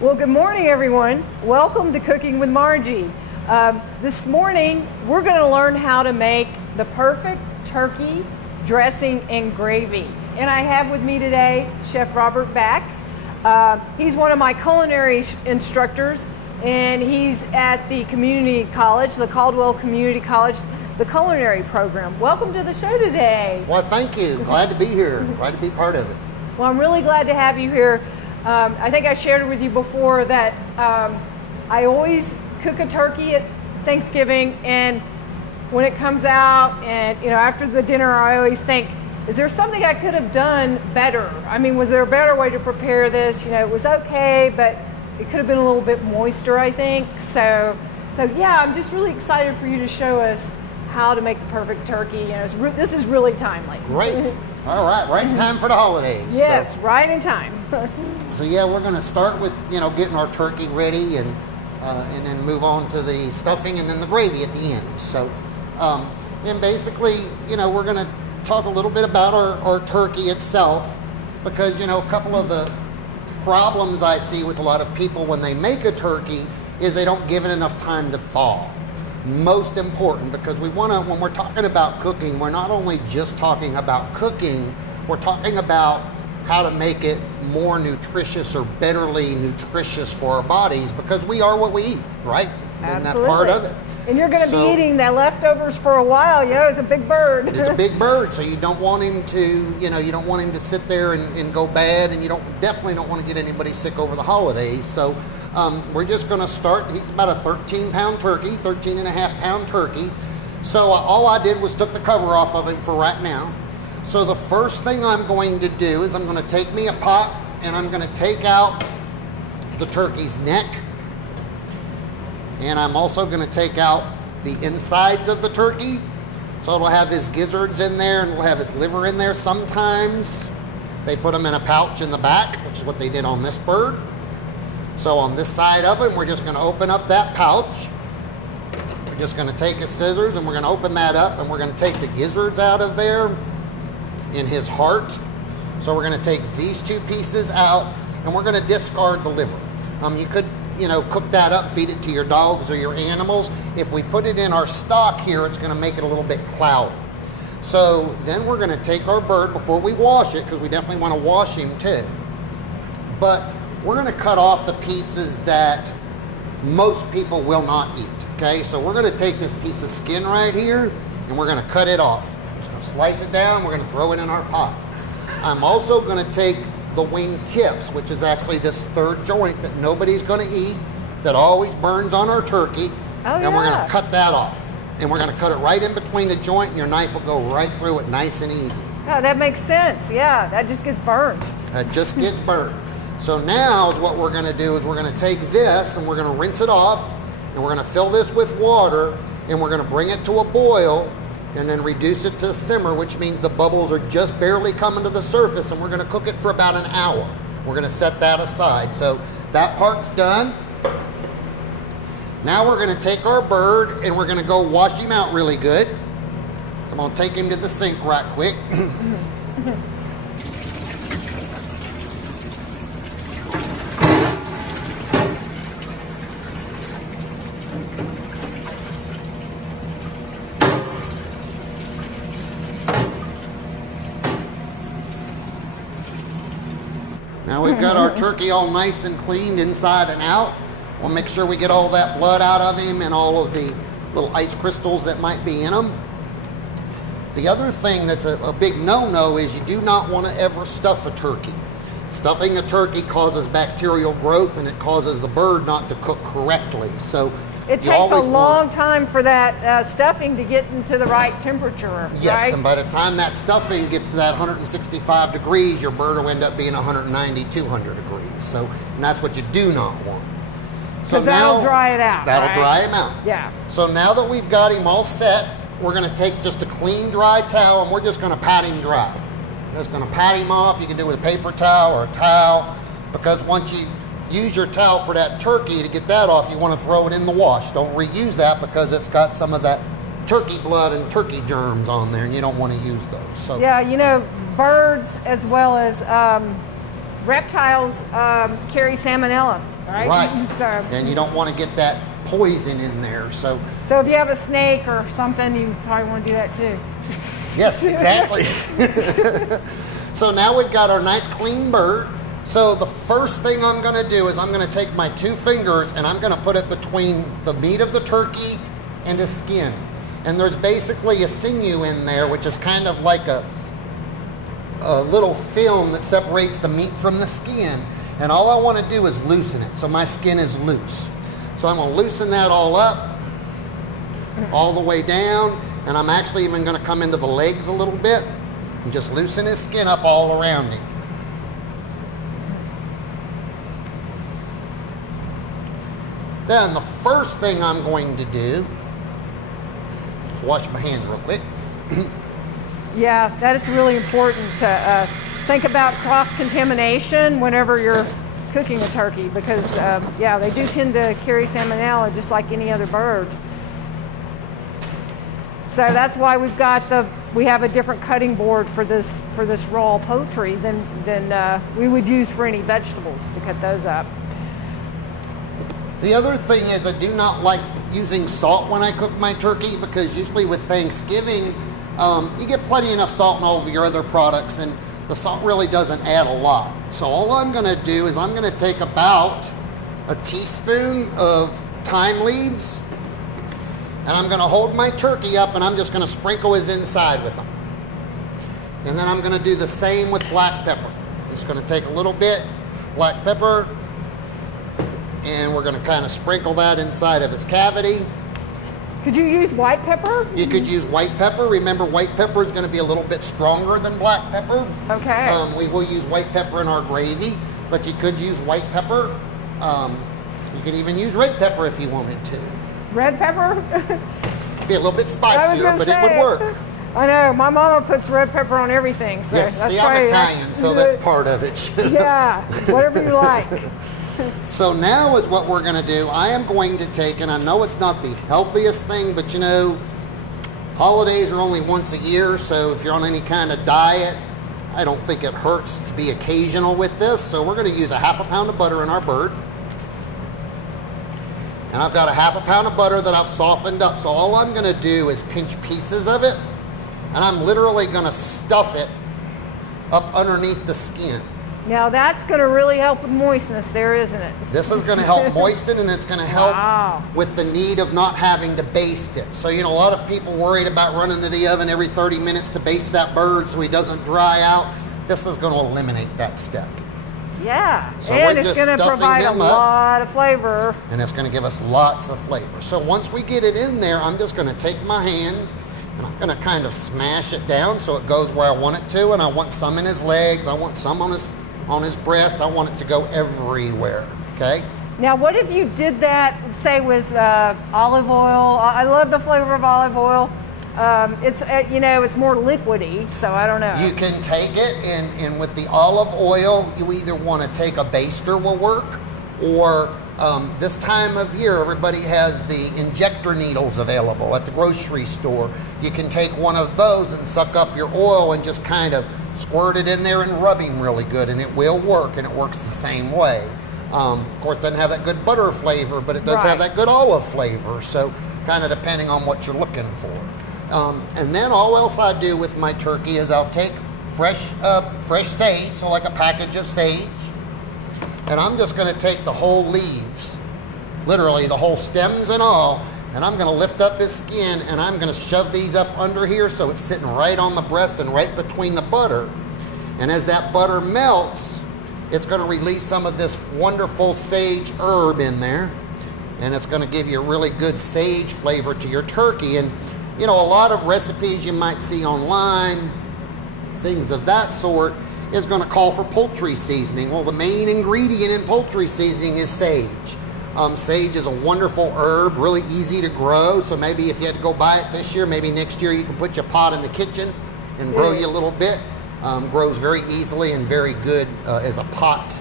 Well, good morning, everyone. Welcome to Cooking with Margie. This morning, we're going to learn how to make the perfect turkey dressing and gravy. And I have with me today Chef Robert Back. He's one of my culinary instructors, and he's at the community college, the Caldwell Community College, the culinary program. Welcome to the show today. Well, thank you. Glad to be here. Glad to be part of it. Well, I'm really glad to have you here. I think I shared with you before that I always cook a turkey at Thanksgiving, and when it comes out and, after the dinner, I always think, is there something I could have done better? I mean, was there a better way to prepare this? It was okay, but it could have been a little bit moister, I think. So yeah, I'm just really excited for you to show us how to make the perfect turkey. This is really timely. Great. All right in time for the holidays. Yes, so, right in time. So yeah, we're going to start with getting our turkey ready, and then move on to the stuffing and then the gravy at the end. So, and basically, we're going to talk a little bit about our turkey itself, because a couple of the problems I see with a lot of people when they make a turkey is they don't give it enough time to thaw. Most important, because we want to, when we're talking about cooking, we're not only just talking about cooking, we're talking about how to make it more nutritious or betterly nutritious for our bodies, because we are what we eat, right? Absolutely. And that part of it. And you're going to be eating the leftovers for a while. It's a big bird. It's a big bird, so you don't want him to, you don't want him to sit there and go bad, and you definitely don't want to get anybody sick over the holidays. So we're just going to start. He's about a 13-pound turkey, 13.5-pound turkey. So all I did was took the cover off of him for right now. So the first thing I'm going to do is I'm going to take me a pot, and I'm going to take out the turkey's neck. And I'm also going to take out the insides of the turkey. So it'll have his gizzards in there, and it'll have his liver in there. Sometimes they put them in a pouch in the back, which is what they did on this bird. So on this side of it, we're just going to open up that pouch. We're just going to take his scissors, and we're going to open that up, and we're going to take the gizzards out of there in his heart. So we're going to take these two pieces out, and we're going to discard the liver. You could cook that up, feed it to your dogs or your animals. If we put it in our stock here, it's going to make it a little bit cloudy. So then we're going to take our bird before we wash it, because we definitely want to wash him too. But we're going to cut off the pieces that most people will not eat, okay? So we're going to take this piece of skin right here, and we're going to cut it off. We're just going to slice it down. We're going to throw it in our pot. I'm also going to take the wing tips, which is actually this third joint that nobody's going to eat, that always burns on our turkey. And we're going to cut that off. And we're going to cut it right in between the joint, and your knife will go right through it nice and easy. Yeah, that makes sense. Yeah, that just gets burned. That just gets burned. So now what we're going to do is we're going to take this, and we're going to rinse it off, and we're going to fill this with water, and we're going to bring it to a boil, and then reduce it to a simmer, which means the bubbles are just barely coming to the surface, and we're going to cook it for about an hour. We're going to set that aside. So that part's done. Now we're going to take our bird, and we're going to go wash him out really good. So I'm going to take him to the sink right quick. Now we've got our turkey all nice and cleaned inside and out. We'll make sure we get all that blood out of him and all of the little ice crystals that might be in him. The other thing that's a big no-no is you do not want to ever stuff a turkey. Stuffing a turkey causes bacterial growth, and it causes the bird not to cook correctly. So it takes a long time for that stuffing to get into the right temperature, yes, right? And by the time that stuffing gets to that 165 degrees, your bird will end up being 190, 200 degrees. So, and that's what you do not want. So that'll dry it out. That'll dry him out. Yeah. So now that we've got him all set, we're going to take just a clean, dry towel, and we're just going to pat him dry. Just going to pat him off. You can do it with a paper towel or a towel, because once you use your towel for that turkey to get that off, you want to throw it in the wash. Don't reuse that, because it's got some of that turkey blood and turkey germs on there, and you don't want to use those. So yeah, birds as well as reptiles carry salmonella, right? Right. So, and you don't want to get that poison in there. So if you have a snake or something, you probably want to do that too. yes, exactly. So now we've got our nice clean bird. So the first thing I'm going to do is I'm going to take my 2 fingers and I'm going to put it between the meat of the turkey and the skin. And there's basically a sinew in there, which is kind of like a little film that separates the meat from the skin. And all I want to do is loosen it so my skin is loose. So I'm going to loosen that all up, all the way down. And I'm actually even going to come into the legs a little bit and just loosen his skin up all around him. Then the first thing I'm going to do is wash my hands real quick. Yeah, that is really important to think about cross-contamination whenever you're cooking a turkey because, yeah, they do tend to carry salmonella just like any other bird. So that's why we have a different cutting board for this raw poultry than we would use for any vegetables to cut those up. The other thing is I do not like using salt when I cook my turkey because usually with Thanksgiving, you get plenty enough salt in all of your other products and the salt really doesn't add a lot. So all I'm going to do is I'm going to take about a teaspoon of thyme leaves and I'm going to hold my turkey up and I'm just going to sprinkle his inside with them. And then I'm going to do the same with black pepper. I'm just going to take a little bit, black pepper, and we're going to kind of sprinkle that inside of his cavity. Could you use white pepper? You could use white pepper. Remember, white pepper is going to be a little bit stronger than black pepper. Okay. We will use white pepper in our gravy, but you could use white pepper. You could even use red pepper if you wanted to. Red pepper? Be a little bit spicier, but it would work. I know. My mama puts red pepper on everything. So yes, that's see, I'm Italian, so that's part of it. Yeah, whatever you like. So now is what we're going to do. I am going to take, and I know it's not the healthiest thing, but you know, holidays are only once a year, so if you're on any kind of diet, I don't think it hurts to be occasional with this. So we're going to use a ½ pound of butter in our bird. And I've got a ½ pound of butter that I've softened up. So all I'm going to do is pinch pieces of it, and I'm literally going to stuff it up underneath the skin. Now that's going to really help with moistness there, isn't it? This is going to help moisten and it's going to help with the need of not having to baste it. So, you know, a lot of people worried about running to the oven every 30 minutes to baste that bird so he doesn't dry out. This is going to eliminate that step. Yeah, so and it's going to provide a lot of flavor. And it's going to give us lots of flavor. So once we get it in there, I'm just going to take my hands and I'm going to kind of smash it down so it goes where I want it to. And I want some in his legs. I want some on his breast. I want it to go everywhere, okay? Now, what if you did that, say, with olive oil? I love the flavor of olive oil. It's, you know, it's more liquidy, so I don't know. You can take it, and with the olive oil, you either want to take a baster will work, or this time of year, everybody has the injector needles available at the grocery store. You can take one of those and suck up your oil and just kind of squirt it in there and rub him really good, and it will work, and it works the same way. Of course, it doesn't have that good butter flavor, but it does have that good olive flavor, so kind of depending on what you're looking for. And then all else I do with my turkey is I'll take fresh sage, so like a package of sage, and I'm just going to take the whole leaves, literally the whole stems and all, and I'm going to lift up his skin and I'm going to shove these up under here so it's sitting right on the breast and right between the butter. And as that butter melts, it's going to release some of this wonderful sage herb in there, and it's going to give you a really good sage flavor to your turkey. And you know, a lot of recipes you might see online, things of that sort, is going to call for poultry seasoning. Well, the main ingredient in poultry seasoning is sage. Sage is a wonderful herb, really easy to grow, so maybe if you had to go buy it this year, maybe next year you can put your pot in the kitchen and grow you a little bit. Grows very easily and very good as a pot.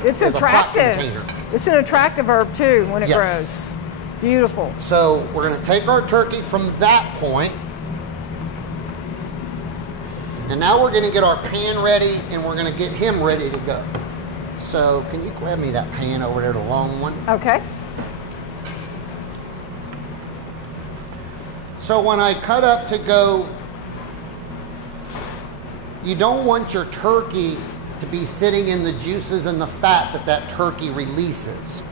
It's attractive. It's an attractive herb too when it grows. Beautiful. So we're going to take our turkey from that point, and And now we're gonna get our pan ready and we're gonna get him ready to go. So can you grab me that pan over there, the long one? Okay. So when I cut up to go, you don't want your turkey to be sitting in the juices and the fat that turkey releases.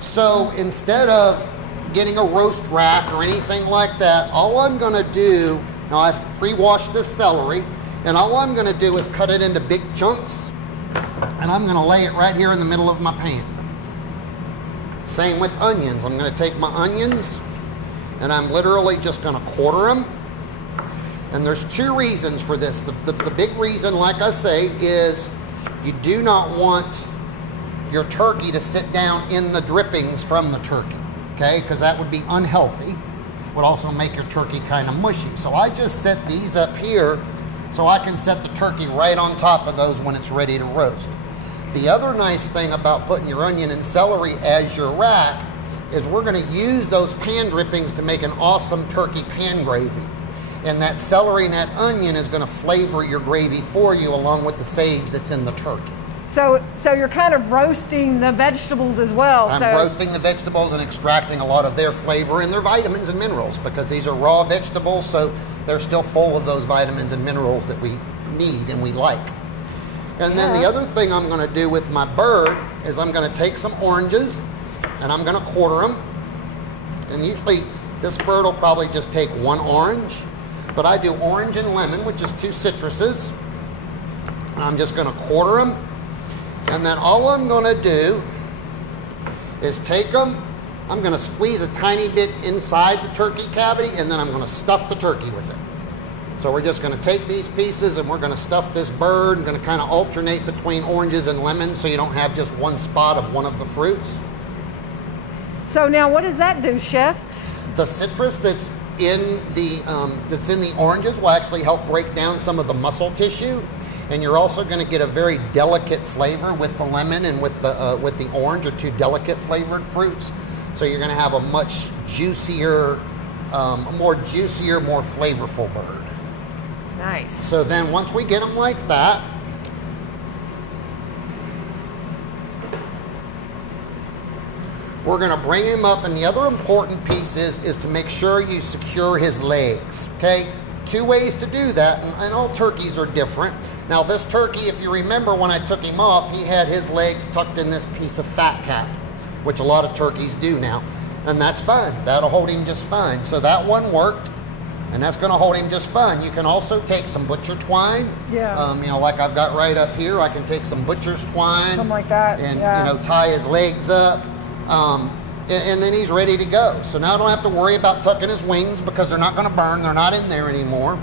So instead of getting a roast rack or anything like that, all I'm gonna do, now I've pre-washed this celery, and all I'm gonna do is cut it into big chunks, and I'm gonna lay it right here in the middle of my pan. Same with onions. I'm gonna take my onions, and I'm literally just gonna quarter them. And there's two reasons for this. The big reason, like I say, is you do not want your turkey to sit down in the drippings from the turkey, okay? Because that would be unhealthy. It would also make your turkey kind of mushy. So I just set these up here so I can set the turkey right on top of those when it's ready to roast. The other nice thing about putting your onion and celery as your rack is we're gonna use those pan drippings to make an awesome turkey pan gravy. And that celery and that onion is gonna flavor your gravy for you along with the sage that's in the turkey. So you're kind of roasting the vegetables as well. I'm roasting the vegetables and extracting a lot of their flavor and their vitamins and minerals, because these are raw vegetables, so they're still full of those vitamins and minerals that we need and we like. And then the other thing I'm gonna do with my bird is I'm gonna take some oranges and I'm gonna quarter them. And usually this bird will probably just take one orange, but I do orange and lemon, which is 2 citruses. And I'm just gonna quarter them. And then all I'm gonna do is take them, I'm gonna squeeze a tiny bit inside the turkey cavity, and then I'm gonna stuff the turkey with it. So we're just gonna take these pieces and we're gonna stuff this bird. I'm gonna kind of alternate between oranges and lemons so you don't have just one spot of one of the fruits. So now what does that do, Chef? The citrus that's in the oranges will actually help break down some of the muscle tissue. And you're also going to get a very delicate flavor with the lemon and with the orange, are 2 delicate flavored fruits. So you're going to have a much juicier, more flavorful bird. Nice. So then once we get them like that, we're going to bring him up. And the other important piece is to make sure you secure his legs, okay? 2 ways to do that, and all turkeys are different. Now this turkey, if you remember when I took him off, he had his legs tucked in this piece of fat cap, which a lot of turkeys do now, and that's fine. That'll hold him just fine. So that one worked, and that's gonna hold him just fine. You can also take some butcher twine. Yeah. You know, like I've got right up here, I can take some butcher's twine. Something like that, and you know, tie his legs up. And then he's ready to go. So now I don't have to worry about tucking his wings because they're not gonna burn, they're not in there anymore.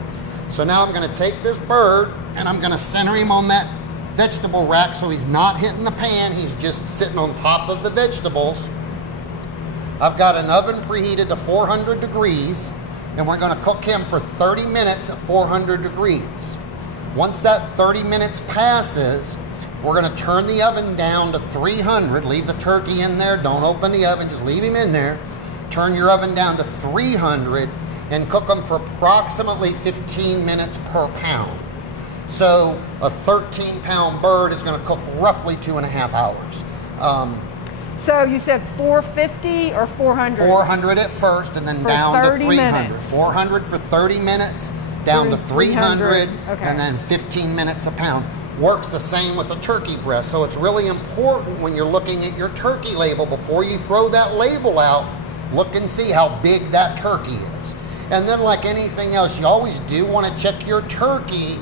So now I'm gonna take this bird and I'm gonna center him on that vegetable rack so he's not hitting the pan, he's just sitting on top of the vegetables. I've got an oven preheated to 400 degrees and we're gonna cook him for 30 minutes at 400 degrees. Once that 30 minutes passes, we're gonna turn the oven down to 300, leave the turkey in there, don't open the oven, just leave him in there. Turn your oven down to 300 and cook them for approximately 15 minutes per pound. So a 13-pound bird is gonna cook roughly 2.5 hours. So you said 450 or 400? 400 at first and then down to 300. Minutes. 400 for 30 minutes, down to 300, okay. And then 15 minutes a pound. Works the same with a turkey breast. So it's really important when you're looking at your turkey label, before you throw that label out, look and see how big that turkey is. And then like anything else, you always do want to check your turkey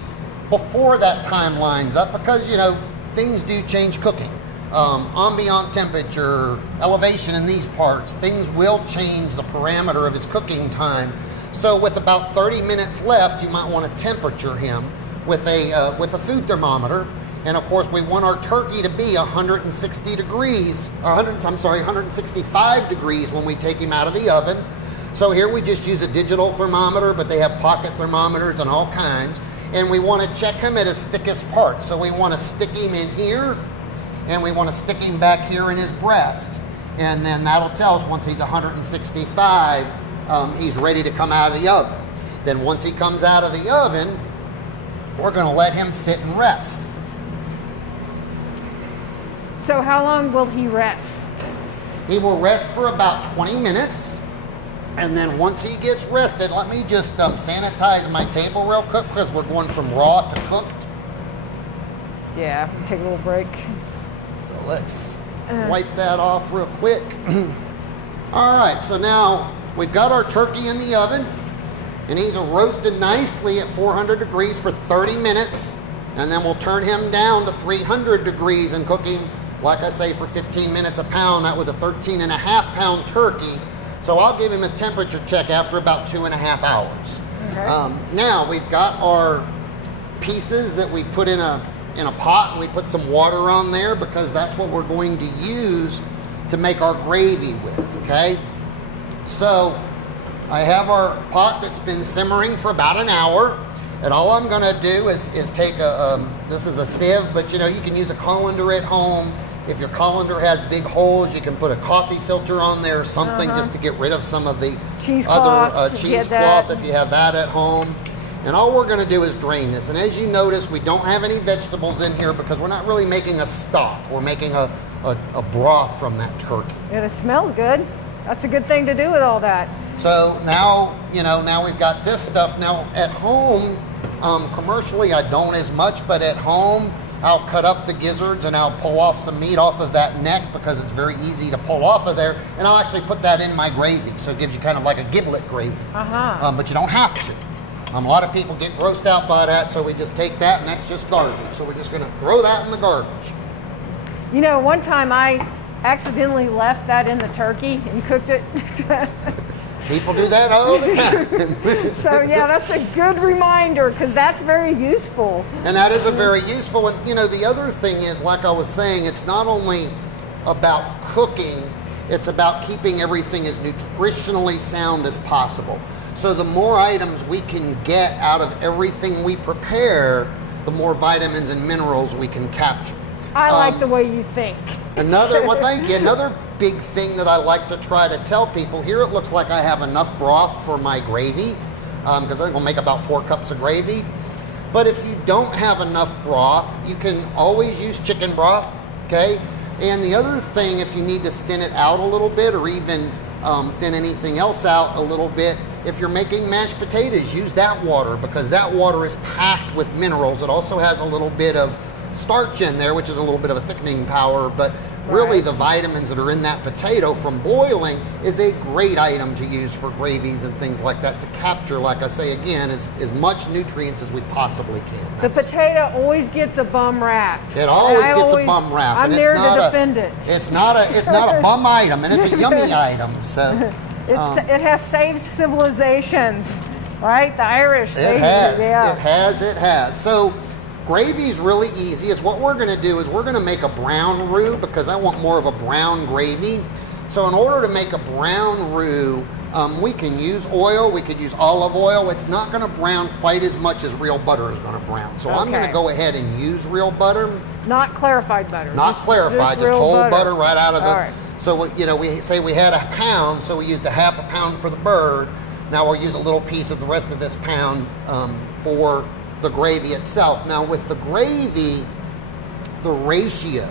before that time lines up, because you know, things do change cooking. Ambient temperature, elevation in these parts, things will change the parameter of his cooking time. So with about 30 minutes left, you might want to temperature him with a food thermometer. And of course we want our turkey to be 160 degrees, 165 degrees when we take him out of the oven. So here we just use a digital thermometer, but they have pocket thermometers and all kinds. And we want to check him at his thickest part. So we want to stick him in here, and we want to stick him back here in his breast. And then that'll tell us once he's 165, he's ready to come out of the oven. Then once he comes out of the oven, we're going to let him sit and rest. So how long will he rest? He will rest for about 20 minutes. And then once he gets rested, let me just sanitize my table real quick because we're going from raw to cooked. Yeah, take a little break. So let's wipe that off real quick. All right, so now we've got our turkey in the oven, and he's roasted nicely at 400 degrees for 30 minutes. And then we'll turn him down to 300 degrees and cook him, like I say, for 15 minutes a pound. That was a 13.5-pound turkey. So I'll give him a temperature check after about 2.5 hours. Okay. Now we've got our pieces that we put in a pot, and we put some water on there because that's what we're going to use to make our gravy with, okay? So I have our pot that's been simmering for about an hour, and all I'm gonna do is take this is a sieve, but you know, you can use a colander at home. If your colander has big holes, you can put a coffee filter on there or something just to get rid of some of the cheesecloth, cheesecloth if you have that at home. And all we're gonna do is drain this. And as you notice, we don't have any vegetables in here because we're not really making a stock. We're making a broth from that turkey. And it smells good. That's a good thing to do with all that. So now, you know, now we've got this stuff. Now at home, commercially I don't as much, but at home, I'll cut up the gizzards and I'll pull off some meat off of that neck because it's very easy to pull off of there. And I'll actually put that in my gravy. So it gives you kind of like a giblet gravy. But you don't have to. A lot of people get grossed out by that, so we just take that and that's just garbage. So we're just gonna throw that in the garbage. You know, one time I accidentally left that in the turkey and cooked it. People do that all the time. So yeah, that's a good reminder because that's very useful. And that is a very useful one. You know, the other thing is, like I was saying, it's not only about cooking, it's about keeping everything as nutritionally sound as possible. So the more items we can get out of everything we prepare, the more vitamins and minerals we can capture. I like the way you think. Well, thank you. Another big thing that I like to try to tell people, here it looks like I have enough broth for my gravy, because I'm gonna make about 4 cups of gravy. But if you don't have enough broth, you can always use chicken broth, okay? And the other thing, if you need to thin it out a little bit or even thin anything else out a little bit, if you're making mashed potatoes, use that water because that water is packed with minerals. It also has a little bit of starch in there, which is a little bit of a thickening power, but really the vitamins that are in that potato from boiling is a great item to use for gravies and things like that to capture, like I say again, as much nutrients as we possibly can. The potato always gets a bum rap. It always gets a bum rap. I'm there to defend it. It's not a bum item, and it's a yummy item. So it has saved civilizations, right? The Irish. It has. So gravy is really easy. What we're going to do is we're going to make a brown roux because I want more of a brown gravy. So in order to make a brown roux, we can use oil. We could use olive oil. It's not going to brown quite as much as real butter is going to brown. So I'm going to go ahead and use real butter. Not clarified butter. Not clarified, just whole butter right out of the... Right. So, you know, we say we had a pound, so we used a half a pound for the bird. Now we'll use a little piece of the rest of this pound for the gravy itself. Now with the gravy, the ratio,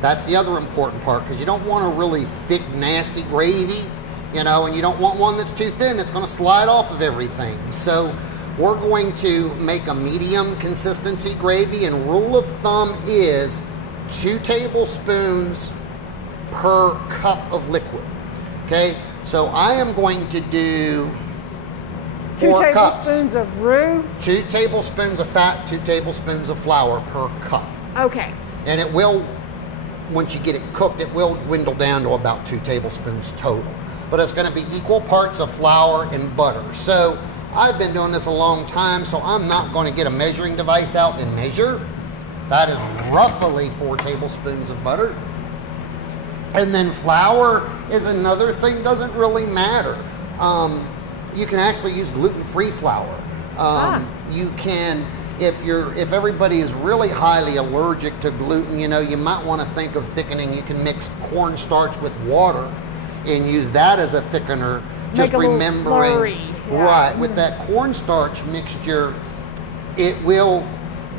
that's the other important part because you don't want a really thick, nasty gravy, you know, and you don't want one that's too thin. It's going to slide off of everything. So we're going to make a medium consistency gravy, and rule of thumb is 2 tablespoons per cup of liquid. Okay, so I am going to do 4 cups. 2 tablespoons of roux? 2 tablespoons of fat, 2 tablespoons of flour per cup. Okay. And it will, once you get it cooked, it will dwindle down to about 2 tablespoons total. But it's going to be equal parts of flour and butter. So I've been doing this a long time, so I'm not going to get a measuring device out and measure. That is roughly 4 tablespoons of butter. And then flour is another thing, doesn't really matter. You can actually use gluten-free flour. You can, if everybody is really highly allergic to gluten, you know, you might want to think of thickening. You can mix cornstarch with water and use that as a thickener. Just remembering, right, with that cornstarch mixture, it will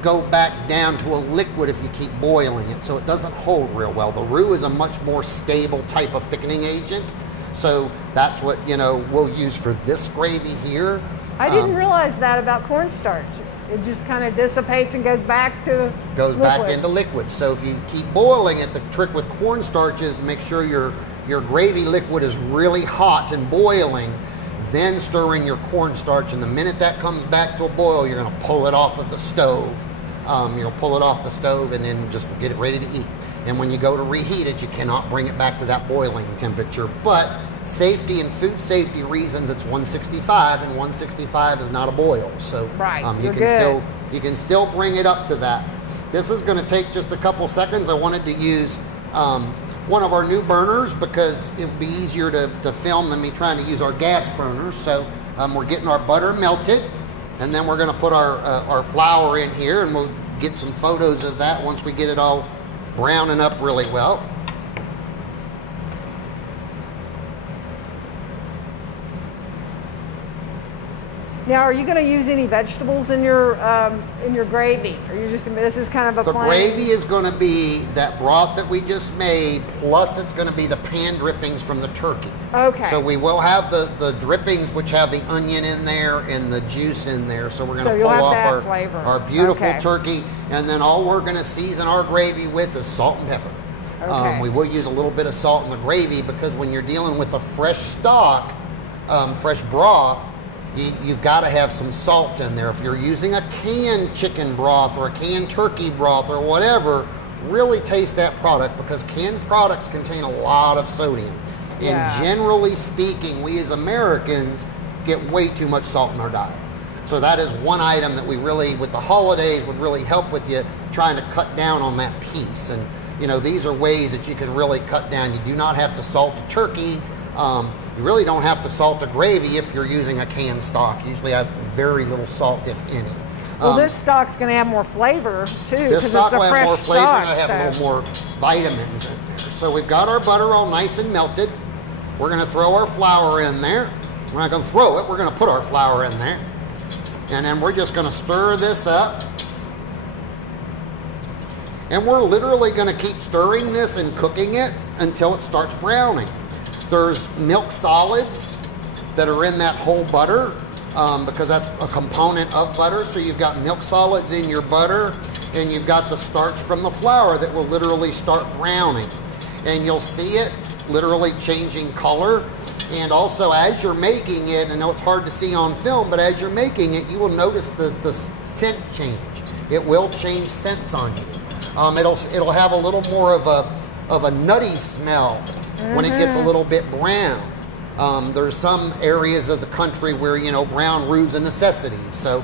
go back down to a liquid if you keep boiling it, so it doesn't hold real well. The roux is a much more stable type of thickening agent, so that's what, you know, we'll use for this gravy here. I didn't realize that about cornstarch. It just kind of dissipates and goes back to back into liquid. So if you keep boiling it, the trick with cornstarch is to make sure your gravy liquid is really hot and boiling, then stir in your cornstarch, and the minute that comes back to a boil, you're going to pull it off of the stove. You'll pull it off the stove and then just get it ready to eat. And when you go to reheat it, you cannot bring it back to that boiling temperature. But safety and food safety reasons, it's 165, and 165 is not a boil. So you can still bring it up to that. This is going to take just a couple seconds. I wanted to use one of our new burners because it would be easier to film than me trying to use our gas burners. So we're getting our butter melted, and then we're going to put our flour in here, and we'll get some photos of that once we get it all browning up really well. Now, are you going to use any vegetables in your gravy? Or you just, this is kind of a plain? The gravy is going to be that broth that we just made, plus it's going to be the pan drippings from the turkey. Okay. So we will have the drippings, which have the onion in there and the juice in there. So we're going to pull off our beautiful turkey, and then all we're going to season our gravy with is salt and pepper. Okay. We will use a little bit of salt in the gravy because when you're dealing with a fresh stock, fresh broth, you've got to have some salt in there. If you're using a canned chicken broth or a canned turkey broth or whatever, really taste that product because canned products contain a lot of sodium. And generally speaking, we as Americans get way too much salt in our diet. So that is one item that we really, with the holidays, would really help with you trying to cut down on that piece. And you know, these are ways that you can really cut down. You do not have to salt a turkey. You really don't have to salt the gravy if you're using a canned stock. Usually I have very little salt, if any. Well, this stock's going to have more flavor, too. This stock will have more flavor and I have a little more vitamins in there. So we've got our butter all nice and melted. We're going to throw our flour in there. We're not going to throw it. We're going to put our flour in there. And then we're just going to stir this up. And we're literally going to keep stirring this and cooking it until it starts browning. There's milk solids that are in that whole butter because that's a component of butter. So you've got milk solids in your butter and you've got the starch from the flour that will literally start browning. And you'll see it literally changing color. And also as you're making it, I know it's hard to see on film, but as you're making it, you will notice the scent change. It will change scents on you. It'll have a little more of a nutty smell when it gets a little bit brown. There's some areas of the country where, you know, brown roux is a necessity. So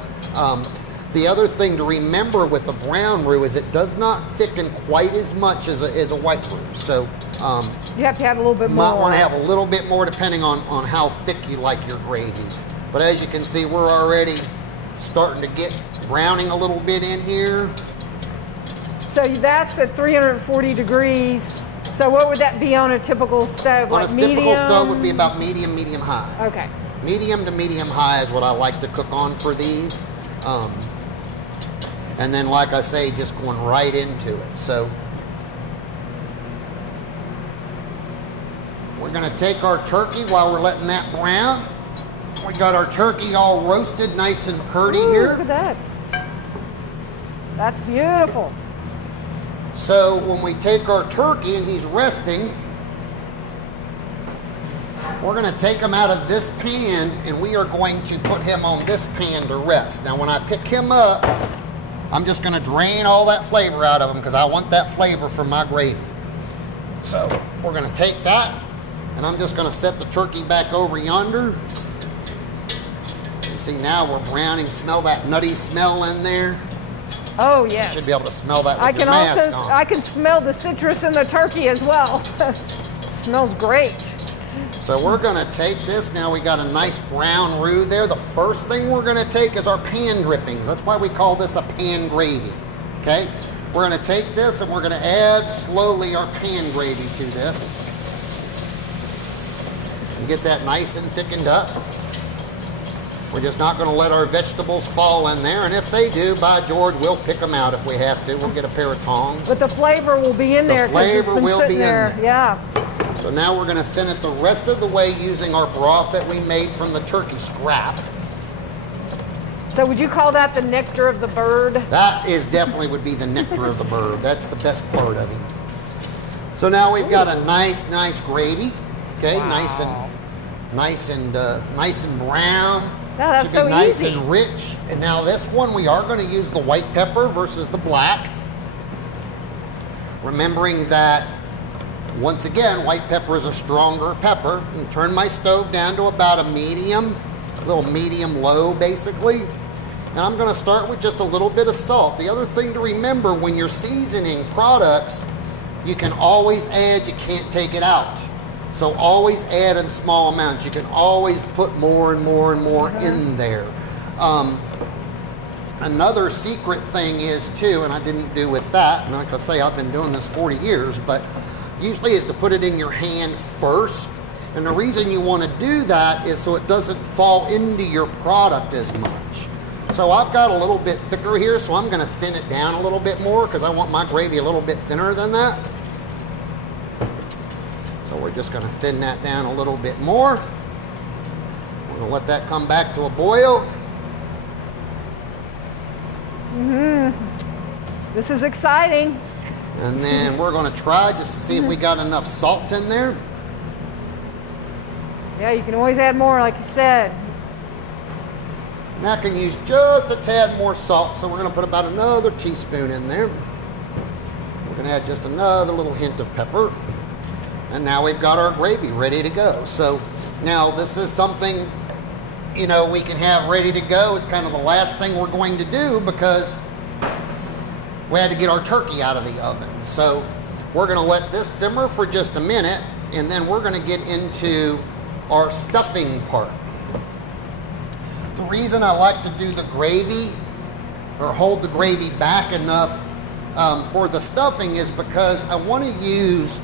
the other thing to remember with a brown roux is it does not thicken quite as much as a white roux. So you have to have a little bit more. You might want to have a little bit more depending on how thick you like your gravy. But as you can see, we're already starting to get browning a little bit in here. So that's at 340 degrees. So what would that be on a typical stove? On a typical stove would be about medium, medium high. Okay. Medium to medium high is what I like to cook on for these. And then, like I say, just going right into it. So we're going to take our turkey while we're letting that brown. We got our turkey all roasted, nice and purty here. Look at that. That's beautiful. So when we take our turkey and he's resting, we're going to take him out of this pan and we are going to put him on this pan to rest. Now when I pick him up, I'm just going to drain all that flavor out of him because I want that flavor from my gravy. So we're going to take that and I'm just going to set the turkey back over yonder. You see now we're browning. Smell that nutty smell in there. Oh, yes. You should be able to smell that with your mask on. I can smell the citrus in the turkey as well. Smells great. So we're going to take this. Now we got a nice brown roux there. The first thing we're going to take is our pan drippings. That's why we call this a pan gravy. Okay? We're going to take this and we're going to add slowly our pan gravy to this. And get that nice and thickened up. We're just not going to let our vegetables fall in there, and if they do, by George, we'll pick them out if we have to. We'll get a pair of tongs. But the flavor will be in there. The flavor will be in there. Yeah. So now we're going to thin it the rest of the way using our broth that we made from the turkey scrap. So would you call that the nectar of the bird? That is definitely would be the nectar of the bird. That's the best part of him. So now we've got a nice gravy. Okay, wow. nice and brown. No, that's should be so nice easy. and rich. And now this one, we are going to use the white pepper versus the black. Remembering that, once again, white pepper is a stronger pepper. And turn my stove down to about a little medium low, basically. And I'm going to start with just a little bit of salt. The other thing to remember when you're seasoning products, you can always add, you can't take it out. So always add in small amounts. You can always put more and more and more in there. Another secret thing is too, and I didn't do with that, and like I say, I've been doing this 40 years, but usually is to put it in your hand first. And the reason you want to do that is so it doesn't fall into your product as much. So I've got a little bit thicker here, so I'm going to thin it down a little bit more because I want my gravy a little bit thinner than that. So we're just going to thin that down a little bit more. We're going to let that come back to a boil. This is exciting. And then we're going to try just to see if we got enough salt in there. Yeah, you can always add more, like you said. And I can use just a tad more salt, so we're going to put about another teaspoon in there. We're going to add just another little hint of pepper. And now we've got our gravy ready to go. So now this is something, you know, we can have ready to go. It's kind of the last thing we're going to do because we had to get our turkey out of the oven. So we're going to let this simmer for just a minute, and then we're going to get into our stuffing part. The reason I like to do the gravy or hold the gravy back enough for the stuffing is because I want to use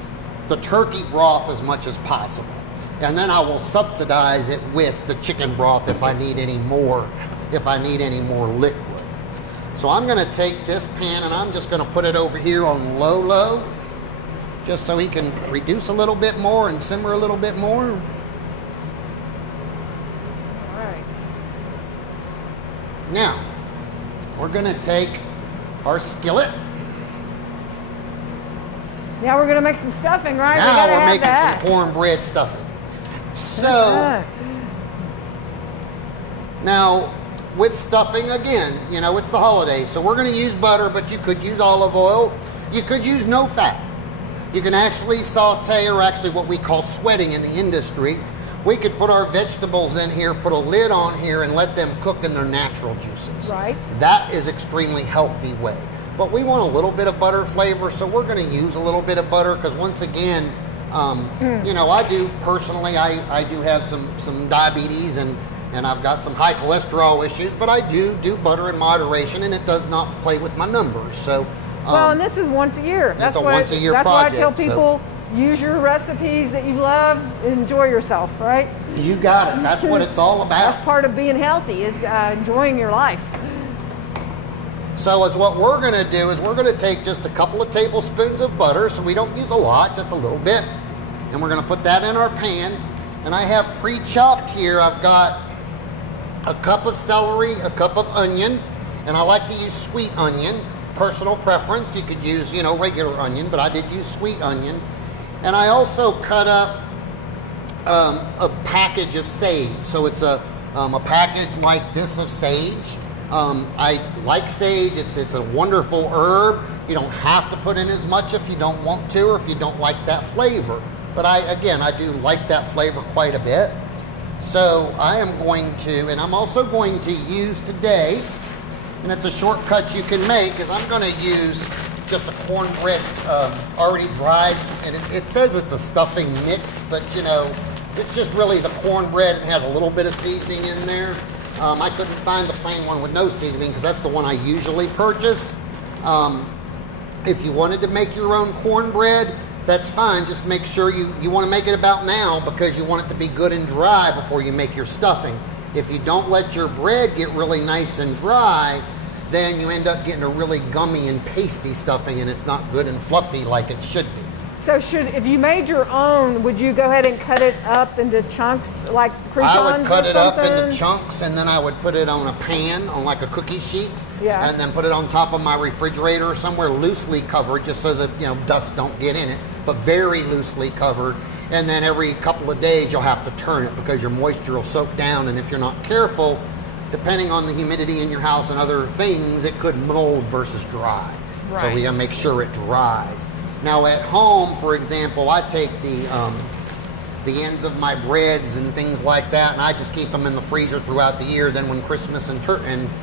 the turkey broth as much as possible. And then I will subsidize it with the chicken broth if I need any more, liquid. So I'm going to take this pan and I'm just going to put it over here on low, just so he can reduce a little bit more and simmer a little bit more. All right. Now, we're going to take our skillet. Now we're going to make some stuffing, right? Now we're making some cornbread stuffing. So, now with stuffing, again, you know, it's the holidays, so we're going to use butter, but you could use olive oil. You could use no fat. You can actually saute, or actually what we call sweating in the industry. We could put our vegetables in here, put a lid on here, and let them cook in their natural juices. Right. That is extremely healthy way. But we want a little bit of butter flavor, so we're going to use a little bit of butter because once again, you know, I do personally, I do have some diabetes and I've got some high cholesterol issues, but I do butter in moderation, and it does not play with my numbers. So, well, and this is once a year. That's once a year project. That's why I tell people, use your recipes that you love, enjoy yourself, right? You got it. That's what it's all about. That's part of being healthy, is enjoying your life. So as what we're going to do is we're going to take just a couple of tablespoons of butter, so we don't use a lot, just a little bit. And we're going to put that in our pan. And I have pre-chopped here, I've got a cup of celery, a cup of onion, and I like to use sweet onion. Personal preference, you could use, you know, regular onion, but I did use sweet onion. And I also cut up a package of sage. So it's a package like this of sage. I like sage. It's a wonderful herb. You don't have to put in as much if you don't want to, or if you don't like that flavor. But I do like that flavor quite a bit. So I am going to, and I'm also going to use today, and it's a shortcut you can make, is I'm going to use just a cornbread already dried, and it says it's a stuffing mix, but you know, it's just really the cornbread. It has a little bit of seasoning in there. I couldn't find the plain one with no seasoning because that's the one I usually purchase. If you wanted to make your own cornbread, that's fine. Just make sure you want to make it about now because you want it to be good and dry before you make your stuffing. If you don't let your bread get really nice and dry, then you end up getting a really gummy and pasty stuffing, and it's not good and fluffy like it should be. So if you made your own, would you go ahead and cut it up into chunks like croutons? I would cut or it up something? into chunks, and then I would put it on a pan, on like a cookie sheet, Yeah. and then put it on top of my refrigerator somewhere loosely covered, just so that, you know, dust don't get in it, but very loosely covered. And then every couple of days you'll have to turn it because your moisture will soak down, and if you're not careful, depending on the humidity in your house and other things, it could mold versus dry. Right. So we gotta make sure it dries. Now at home, for example, I take the ends of my breads and things like that, and I just keep them in the freezer throughout the year. Then when Christmas and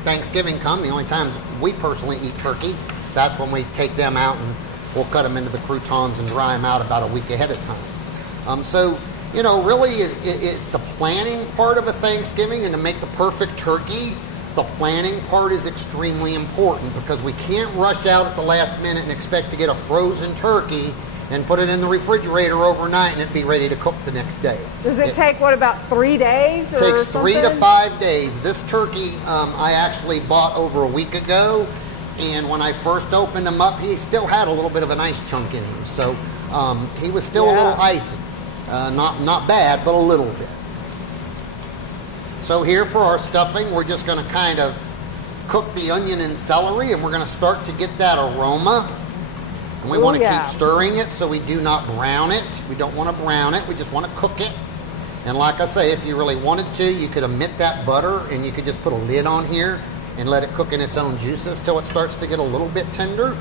Thanksgiving come, the only times we personally eat turkey, that's when we take them out and we'll cut them into the croutons and dry them out about a week ahead of time. So, you know, really the planning part of a Thanksgiving, and to make the perfect turkey, the planning part is extremely important, because we can't rush out at the last minute and expect to get a frozen turkey and put it in the refrigerator overnight and it be ready to cook the next day. Does it take, what, about 3 days? It or takes something? 3 to 5 days. This turkey I actually bought over a week ago, and when I first opened him up, he still had a little bit of an ice chunk in him. So he was still a little icy. Not bad, but a little bit. So here for our stuffing, we're just going to kind of cook the onion and celery, and we're going to start to get that aroma. And we want to keep stirring it so we do not brown it. We don't want to brown it. We just want to cook it. And like I say, if you really wanted to, you could omit that butter and you could just put a lid on here and let it cook in its own juices till it starts to get a little bit tender.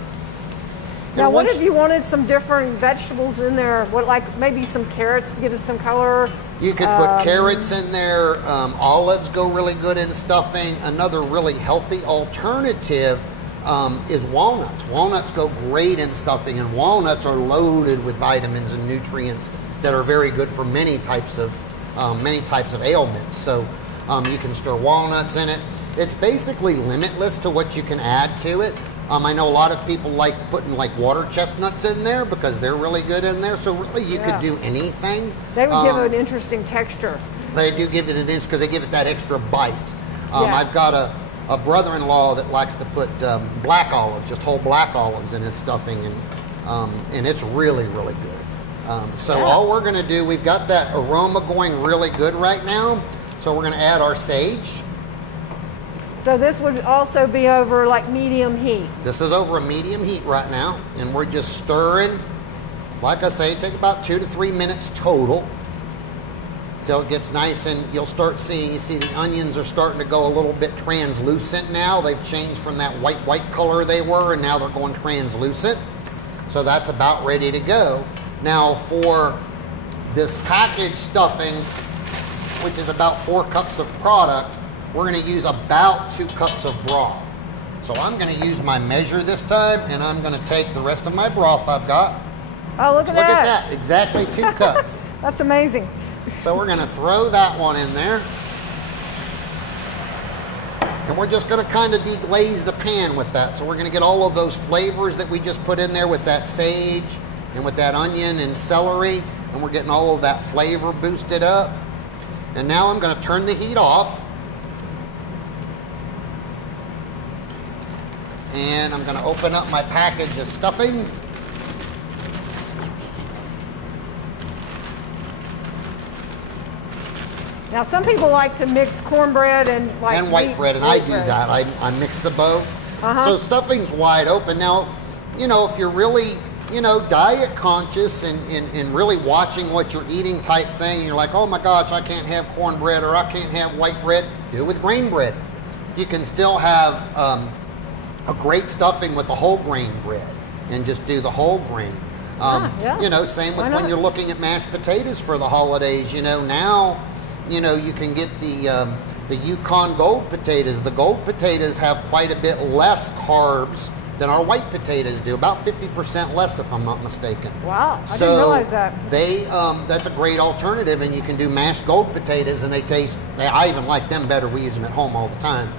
Now, what if you wanted some different vegetables in there? What, like maybe some carrots to give it some color? You could put carrots in there. Olives go really good in stuffing. Another really healthy alternative is walnuts. Walnuts go great in stuffing, and walnuts are loaded with vitamins and nutrients that are very good for many types of ailments. So you can stir walnuts in it. It's basically limitless to what you can add to it. I know a lot of people like putting like water chestnuts in there because they're really good in there. So really you could do anything. They would give it an interesting texture. They do give it an inch because they give it that extra bite. I've got a brother-in-law that likes to put black olives, just whole black olives in his stuffing, and it's really, really good. So all we're going to do, we've got that aroma going really good right now. So we're going to add our sage. So this would also be over like medium heat. This is over a medium heat right now, and we're just stirring. Like I say, take about 2 to 3 minutes total till it gets nice, and you'll start seeing, you see the onions are starting to go a little bit translucent now. They've changed from that white color they were, and now they're going translucent. So that's about ready to go. Now for this packaged stuffing, which is about 4 cups of product, we're going to use about 2 cups of broth. So I'm going to use my measure this time, and I'm going to take the rest of my broth I've got. Oh, look at that. Look at that, exactly 2 cups. That's amazing. So we're going to throw that one in there. And we're just going to kind of deglaze the pan with that. So we're going to get all of those flavors that we just put in there with that sage and with that onion and celery. And we're getting all of that flavor boosted up. And now I'm going to turn the heat off. And I'm going to open up my package of stuffing. Now, some people like to mix cornbread and white bread, and I do that. I mix the both. So stuffing's wide open. Now, you know, if you're really, you know, diet conscious and really watching what you're eating type thing, and you're like, oh my gosh, I can't have cornbread or I can't have white bread, do it with grain bread. You can still have a great stuffing with a whole grain bread and just do the whole grain. You know, same with when you're looking at mashed potatoes for the holidays. You know, now, you know, you can get the Yukon gold potatoes. The gold potatoes have quite a bit less carbs than our white potatoes do, about 50% less if I'm not mistaken. Wow, I didn't realize that. That's a great alternative, and you can do mashed gold potatoes, and I even like them better. We use them at home all the time.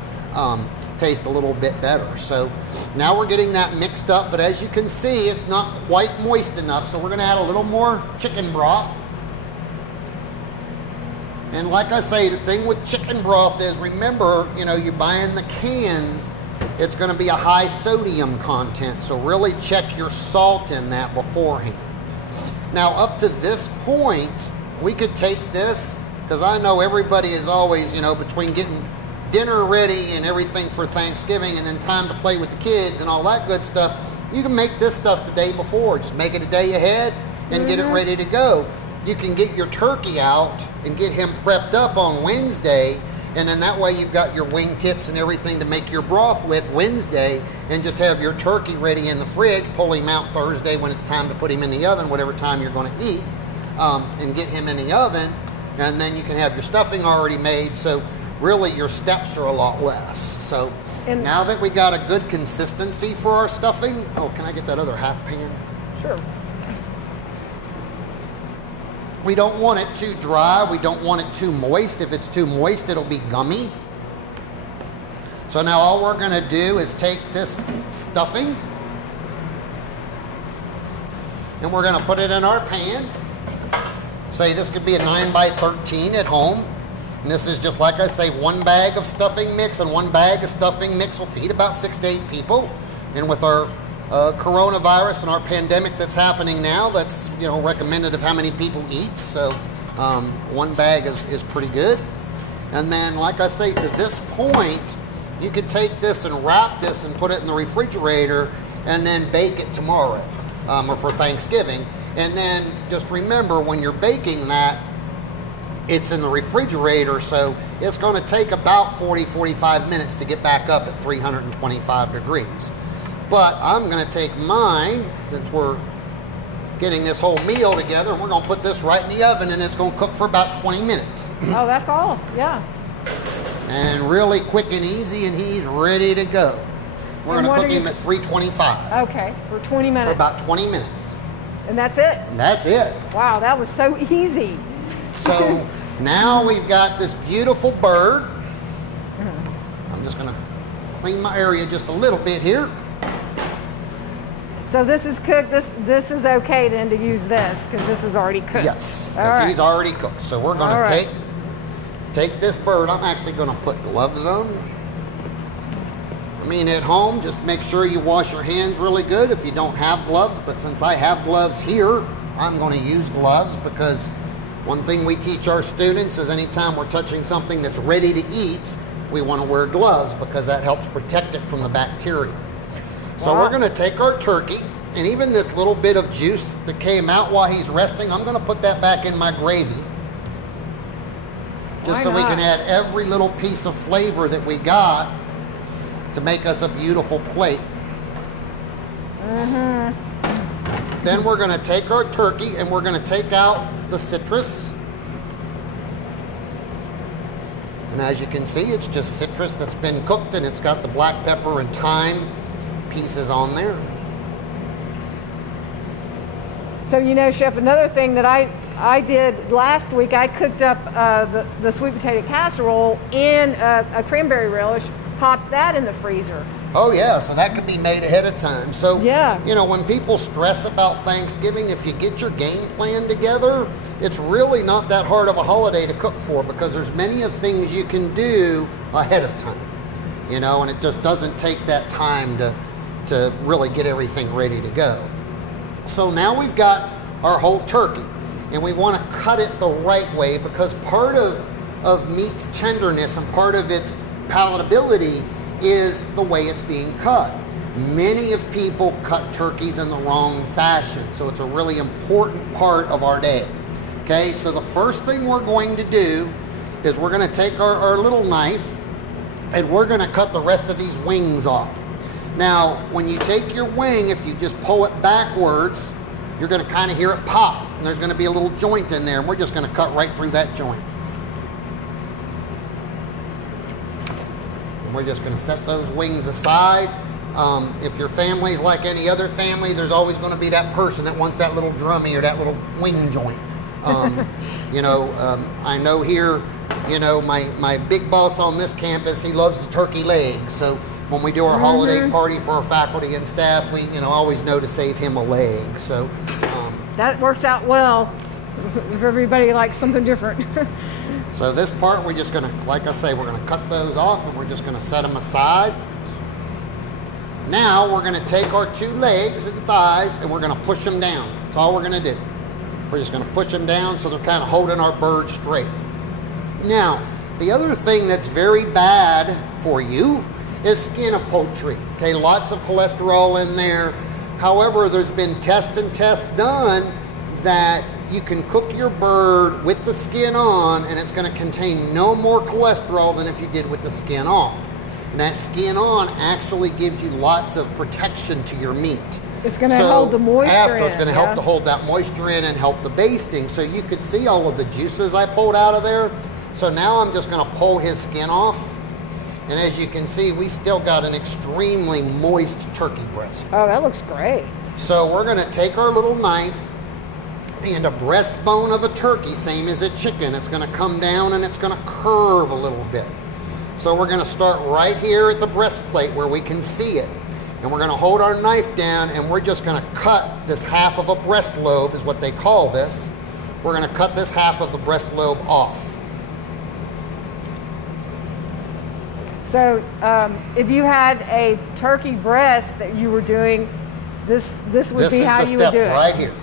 Taste a little bit better. So now we're getting that mixed up, but as you can see, it's not quite moist enough, so we're going to add a little more chicken broth. And like I say, the thing with chicken broth is, remember, you know, you're buying the cans, it's going to be a high sodium content, so really check your salt in that beforehand. Now up to this point, we could take this, because I know everybody is always, you know, between getting dinner ready and everything for Thanksgiving and then time to play with the kids and all that good stuff, you can make this stuff the day before. Just make it a day ahead and get it ready to go. You can get your turkey out and get him prepped up on Wednesday, and then that way you've got your wing tips and everything to make your broth with Wednesday, and just have your turkey ready in the fridge, pull him out Thursday when it's time to put him in the oven, whatever time you're going to eat, and get him in the oven, and then you can have your stuffing already made, so really your steps are a lot less. So now that we got a good consistency for our stuffing, oh, can I get that other half pan? Sure. We don't want it too dry, we don't want it too moist. If it's too moist, it'll be gummy. So now all we're gonna do is take this stuffing and we're gonna put it in our pan. Say this could be a 9 by 13 at home. And this is just, like I say, 1 bag of stuffing mix, and 1 bag of stuffing mix will feed about 6 to 8 people. And with our coronavirus and our pandemic that's happening now, that's, you know, recommended of how many people eat. So 1 bag is pretty good. And then, like I say, to this point, you could take this and wrap this and put it in the refrigerator and then bake it tomorrow or for Thanksgiving. And then just remember, when you're baking that, it's in the refrigerator, so it's going to take about 40-45 minutes to get back up at 325 degrees. But I'm going to take mine, since we're getting this whole meal together, and we're going to put this right in the oven, and it's going to cook for about 20 minutes. Oh, that's all, yeah. And really quick and easy, and he's ready to go. We're going to cook him at 325. Okay, for 20 minutes. For about 20 minutes. And that's it? And that's it. Wow, that was so easy. So now we've got this beautiful bird. I'm just going to clean my area just a little bit here. So this is cooked. This is okay then to use this because this is already cooked. Yes, because he's already cooked. So we're going to take this bird. I'm actually going to put gloves on. I mean, at home, just make sure you wash your hands really good if you don't have gloves. But since I have gloves here, I'm going to use gloves, because one thing we teach our students is anytime we're touching something that's ready to eat, we want to wear gloves, because that helps protect it from the bacteria. So we're going to take our turkey, and even this little bit of juice that came out while he's resting, I'm going to put that back in my gravy. Just so we can add every little piece of flavor that we got to make us a beautiful plate. Then we're going to take our turkey and we're going to take out the citrus. And as you can see, it's just citrus that's been cooked, and it's got the black pepper and thyme pieces on there. So, you know, Chef, another thing that I did last week, I cooked up the sweet potato casserole in a cranberry relish, popped that in the freezer. Oh yeah, so that could be made ahead of time. So, yeah, you know, when people stress about Thanksgiving, if you get your game plan together, it's really not that hard of a holiday to cook for, because there's many of things you can do ahead of time, you know, and it just doesn't take that time to really get everything ready to go. So now we've got our whole turkey, and we want to cut it the right way, because part of meat's tenderness and part of its palatability is the way it's being cut. Many of people cut turkeys in the wrong fashion, so it's a really important part of our day. Okay, so the first thing we're going to do is we're going to take our little knife, and we're going to cut the rest of these wings off. Now, when you take your wing, if you just pull it backwards, you're going to kind of hear it pop, and there's going to be a little joint in there, and we're just going to cut right through that joint. And we're just going to set those wings aside. If your family's like any other family, there's always going to be that person that wants that little drummy or that little wing joint. You know, I know here, you know, my big boss on this campus, he loves the turkey leg. So when we do our holiday party for our faculty and staff, we, you know, always know to save him a leg. So that works out well. if everybody likes something different. So this part, we're just gonna, like I say, we're gonna cut those off and we're just gonna set them aside. Now we're gonna take our 2 legs and thighs and we're gonna push them down. That's all we're gonna do. We're just gonna push them down so they're kind of holding our bird straight. Now, the other thing that's very bad for you is skin of poultry. Okay, lots of cholesterol in there. However, there's been tests done that you can cook your bird with the skin on and it's going to contain no more cholesterol than if you did with the skin off. And that skin on actually gives you lots of protection to your meat. It's going to hold the moisture in. It's going to help to hold that moisture in and help the basting. So you could see all of the juices I pulled out of there. So now I'm just going to pull his skin off. And as you can see, we still got an extremely moist turkey breast. Oh, that looks great. So we're going to take our little knife and a breastbone of a turkey, same as a chicken. It's going to come down and it's going to curve a little bit. So we're going to start right here at the breastplate where we can see it. And we're going to hold our knife down and we're just going to cut this half of a breast lobe, is what they call this. We're going to cut this half of the breast lobe off. So if you had a turkey breast that you were doing, this would be how you would do it. Right here.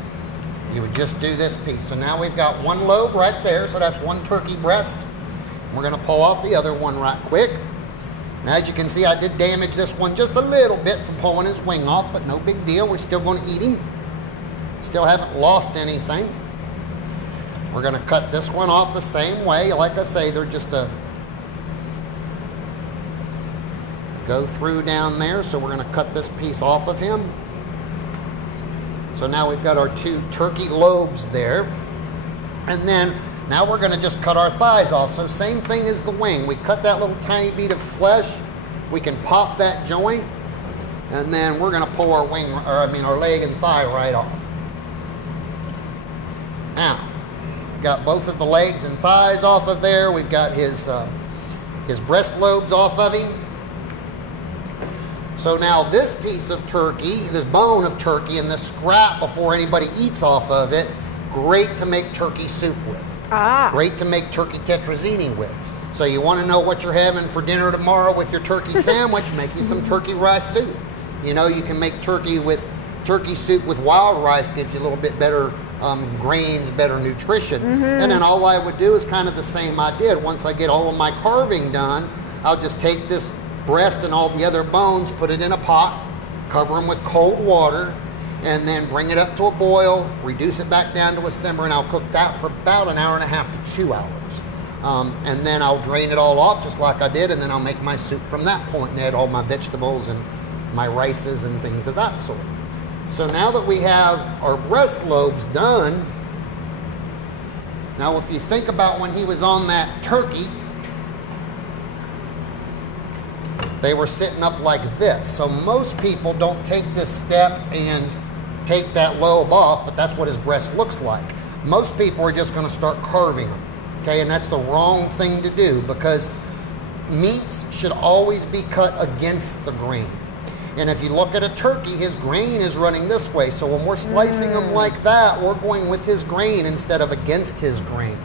You would just do this piece. So now we've got 1 lobe right there, so that's 1 turkey breast. We're going to pull off the other one right quick. Now as you can see, I did damage this one just a little bit from pulling his wing off, but no big deal. We're still going to eat him. Still haven't lost anything. We're going to cut this one off the same way. Like I say, they're just a go through down there. So we're going to cut this piece off of him. So now we've got our 2 turkey lobes there. And then now we're going to just cut our thighs off. So same thing as the wing. We cut that little tiny bit of flesh. We can pop that joint. And then we're going to pull our wing, or I mean our leg and thigh right off. Now, we've got both of the legs and thighs off of there. We've got his breast lobes off of him. So now this piece of turkey, this bone of turkey and this scrap before anybody eats off of it, great to make turkey soup with. Great to make turkey tetrazzini with. So you want to know what you're having for dinner tomorrow with your turkey sandwich, make you some turkey rice soup. You know, you can make turkey soup with wild rice, gives you a little bit better grains, better nutrition. And then all I would do is kind of the same I did. Once I get all of my carving done, I'll just take this breast and all the other bones, put it in a pot, cover them with cold water, and then bring it up to a boil, reduce it back down to a simmer, and I'll cook that for about 1.5 to 2 hours. And then I'll drain it all off just like I did, and then I'll make my soup from that point and add all my vegetables and my rices and things of that sort. So now that we have our breast lobes done, now if you think about when he was on that turkey, they were sitting up like this. So most people don't take this step and take that lobe off, but that's what his breast looks like. Most people are just going to start carving them, okay? And that's the wrong thing to do, because meats should always be cut against the grain. And if you look at a turkey, his grain is running this way. So when we're slicing them like that, we're going with his grain instead of against his grain.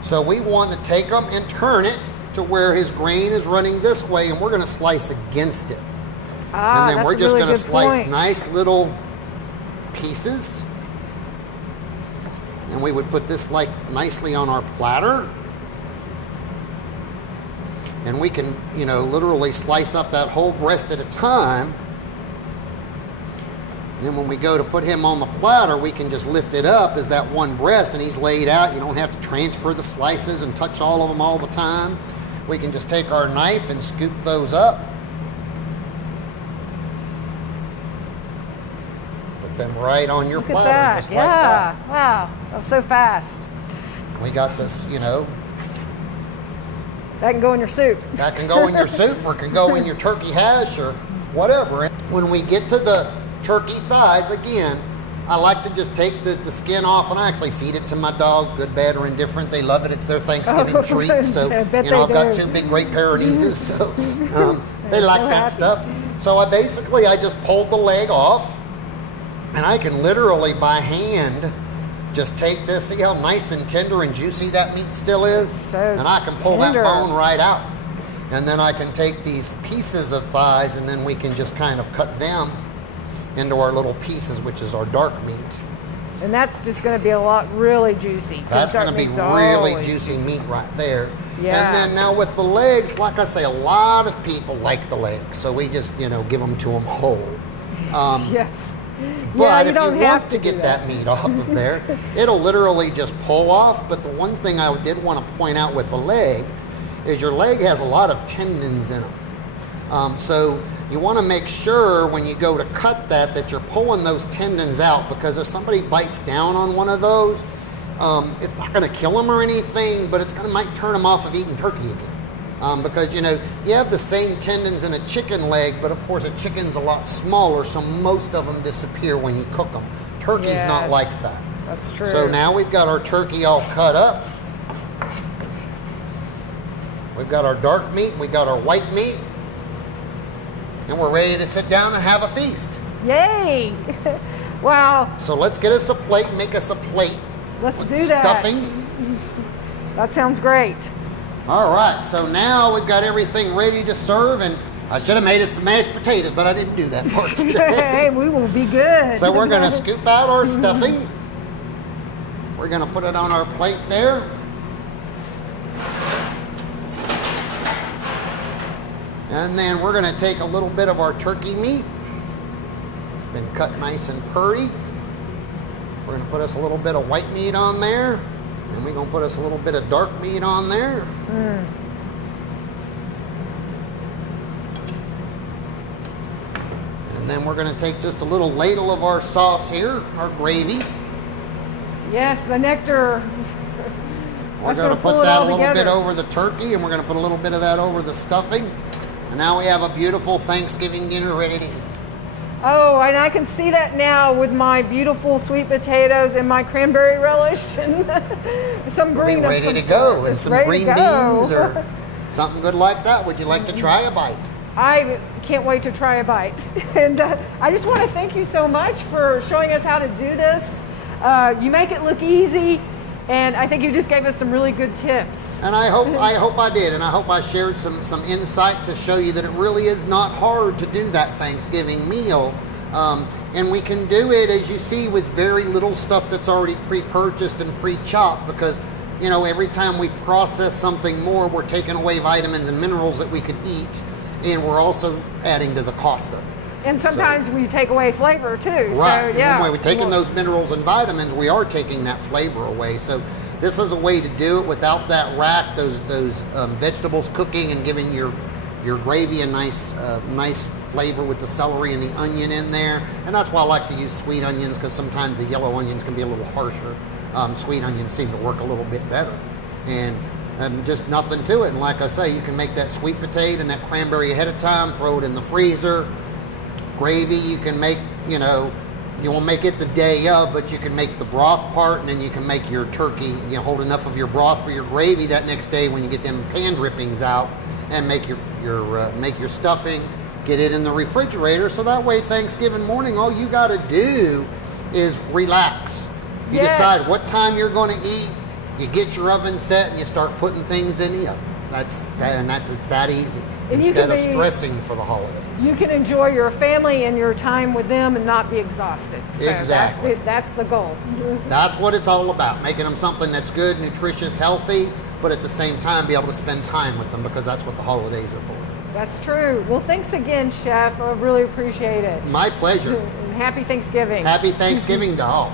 So we want to take them and turn it to where his grain is running this way, and we're going to slice against it. And then we're just going to slice nice little pieces. And we would put this like nicely on our platter. And we can, you know, literally slice up that whole breast at a time. Then when we go to put him on the platter, we can just lift it up as that one breast, and he's laid out. You don't have to transfer the slices and touch all of them all the time. We can just take our knife and scoop those up. Put them right on your platter, just like that. Wow, that was so fast. We got this, you know. That can go in your soup. That can go in your soup, or can go in your turkey hash, or whatever. And when we get to the turkey thighs, again, I like to just take the skin off, and I actually feed it to my dogs, good, bad, or indifferent. They love it. It's their Thanksgiving treat. So, you know, I've got 2 big Great Pyrenees, so they like that stuff. So I just pulled the leg off, and I can literally by hand just take this, see how nice and tender and juicy that meat still is? So and I can pull tender. that bone right out. And then I can take these pieces of thighs and then we can just kind of cut them into our little pieces, which is our dark meat. And that's just going to be a lot really juicy. That's going to be really juicy meat right there. Yeah. And then now with the legs, like I say, a lot of people like the legs. So we just, you know, give them to them whole. Yes. But if you want to get that meat off of there, it'll literally just pull off. But the one thing I did want to point out with the leg is your leg has a lot of tendons in them. So you want to make sure when you go to cut that you're pulling those tendons out, because if somebody bites down on one of those, it's not going to kill them or anything, but might turn them off of eating turkey again. Because, you know, you have the same tendons in a chicken leg, but of course a chicken's a lot smaller, so most of them disappear when you cook them. Turkey's not like that. That's true. So now we've got our turkey all cut up. We've got our dark meat, we got our white meat, and we're ready to sit down and have a feast. Yay! Wow. So let's get us a plate, make us a plate. Let's with do that. Stuffing. That sounds great. All right, so now we've got everything ready to serve, and I should have made us some mashed potatoes, but I didn't do that part today. Hey, we will be good. So we're gonna scoop out our stuffing. We're gonna put it on our plate there. And then we're gonna take a little bit of our turkey meat. It's been cut nice and purdy. We're gonna put us a little bit of white meat on there. And we're gonna put us a little bit of dark meat on there. And then we're gonna take just a little ladle of our sauce here, our gravy. Yes, the nectar. We're gonna put that a little bit over the turkey, and we're gonna put a little bit of that over the stuffing. And now we have a beautiful Thanksgiving dinner ready to eat. Oh, and I can see that now with my beautiful sweet potatoes and my cranberry relish and some green. We'll be ready to go, and some green beans or something good like that. Would you like to try a bite? I can't wait to try a bite. And I just want to thank you so much for showing us how to do this. You make it look easy, and I think you just gave us some really good tips. And I hope I did, and I hope I shared some insight to show you that it really is not hard to do that Thanksgiving meal. And we can do it, as you see, with very little stuff that's already pre-purchased and pre-chopped, because, you know, every time we process something more, we're taking away vitamins and minerals that we could eat, and we're also adding to the cost of it. And sometimes we take away flavor too. Right. So, yeah. When we're taking those minerals and vitamins, we are taking that flavor away. So this is a way to do it without that rack, those vegetables cooking and giving your gravy a nice flavor with the celery and the onion in there. And that's why I like to use sweet onions, because sometimes the yellow onions can be a little harsher. Sweet onions seem to work a little bit better. And just nothing to it. And like I say, you can make that sweet potato and that cranberry ahead of time, throw it in the freezer. Gravy, you can make, you know, you won't make it the day of, but you can make the broth part, and then you can make your turkey, you know, hold enough of your broth for your gravy that next day when you get them pan drippings out, and make your stuffing, get it in the refrigerator, so that way Thanksgiving morning, all you got to do is relax. You decide what time you're going to eat, you get your oven set, and you start putting things in the oven. It's that easy. And instead of stressing for the holidays. You can enjoy your family and your time with them and not be exhausted. So exactly. That's the goal. That's what it's all about, making them something that's good, nutritious, healthy, but at the same time be able to spend time with them, because that's what the holidays are for. That's true. Well, thanks again, Chef. I really appreciate it. My pleasure. And happy Thanksgiving. Happy Thanksgiving to all.